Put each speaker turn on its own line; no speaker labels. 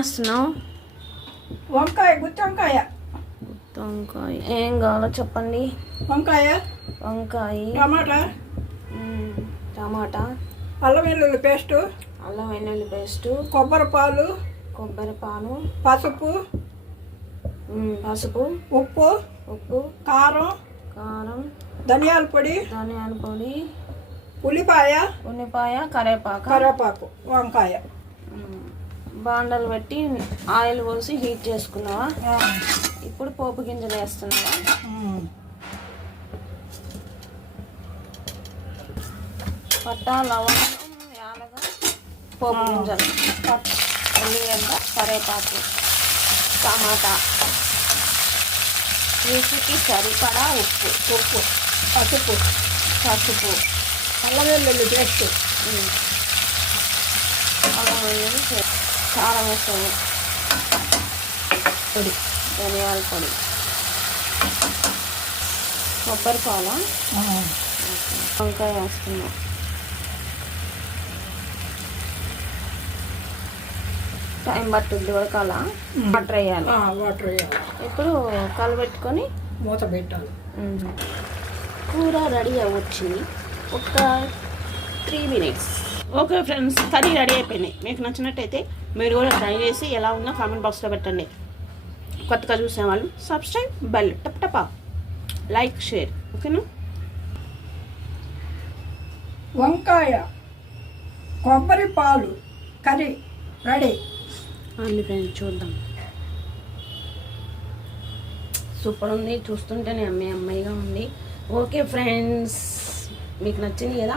వస్తున్నావు
వంకాయ గుత్తి వంకాయ
గుత్తి వంకాయ ఏం కావాలో చెప్పండి.
వంకాయ.
వంకాయ.
టమాటా.
టమాటా.
అల్లం వెల్లుల్లి పేస్టు.
అల్లం వెల్లుల్లి పేస్టు.
కొబ్బరి పాలు.
కొబ్బరి పాలు.
పసుపు.
పసుపు.
ఉప్పు.
ఉప్పు.
కారం.
కారం.
ధనియాల పొడి.
ధనియాల పొడి.
ఉల్లిపాయ.
ఉల్లిపాయ కరివేపాకు
కరివేపాకు వంకాయ.
బాండలు పెట్టి ఆయిల్ పోసి హీట్ చేసుకున్నావా? ఇప్పుడు పోపు గింజలు వేస్తున్నావా. పట్టా లవంగం యాలగా పోపు గింజలు. ఉల్లిగడ్డ కరివేపాకు టమాటా. రుచికి సరిపడా ఉప్పు
ఉప్పు. పసుపు.
పసుపు.
అల్లం వెల్లుల్లి పేస్టు.
అల్లం వెల్లుల్లి పే- కారం వేస్తాము
పొడి
ధనియాల పొడి. కొబ్బరి పాల? వంకాయ వేస్తున్నాం టైం పట్టుద్ది ఉడకాల. బటర్ వేయాలి.
వాటర్ వేయాలి.
ఇప్పుడు కలబెట్టుకొని
మూత పెట్టాలి.
కూర రెడీ అవ్వచ్చింది. ఒక three minutes. Okay friends curry ready అయిపోయినాయి మీకు నచ్చినట్టయితే మీరు కూడా ట్రై చేసి ఎలా ఉందో కామెంట్ బాక్స్లో పెట్టండి. కొత్తగా చూసే వాళ్ళు సబ్స్క్రైబ్ బెల్ టప్ టపా. Like share. ఓకేనా?
వంకాయ కొబ్బరి పాలు కర్రీ రెడీ.
అండి ఫ్రెండ్స్ చూద్దాం. సూపర్ ఉంది చూస్తుంటేనే అమ్మాయి అమ్మాయిగా ఉంది. ఓకే ఫ్రెండ్స్ మీకు నచ్చింది కదా?